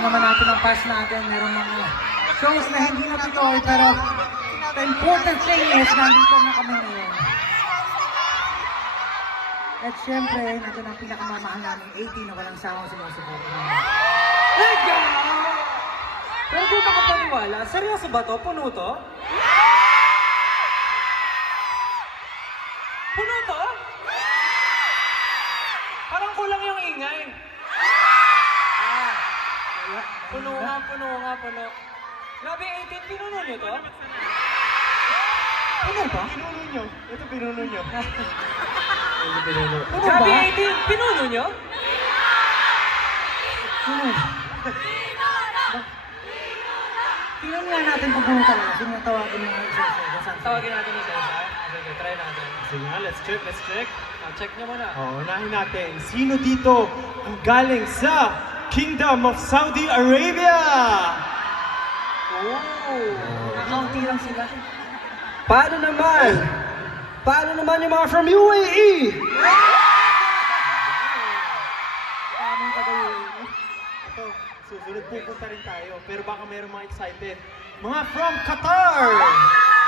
alam naman natin ang past natin, meron mga shows na hindi natuloy, pero the important thing is, nandito na kami ngayon. At syempre, nandiyan ang pinakamamahal namin 80 na walang sawang sumusuporta. Let's go! Pero di ba kapaniwala? Seryoso ba to? Puno to? Puno to? Parang kulang yung ingay. Puno nga, puno. Grabe, 18, pinuno nyo to? Ano ba? Pinuno nyo. Ito pinuno nyo. Ano Grabe, ba? 18, pinuno nyo? Ano? Tingnan nga natin kung puno talaga. Sino yung tawagin mga isa-isa? Tawagin natin isa-isa. Okay, try natin. Sige nga, let's check. Check nyo muna. Unahin natin. Sino dito ang galing sa Kingdom of Saudi Arabia? Nakaunti lang sila. Paano naman yung mga from UAE? Kaming taga-UAE. Ito, susunod pupunta rin tayo. Pero baka mayroong mga excited. Mga from Qatar!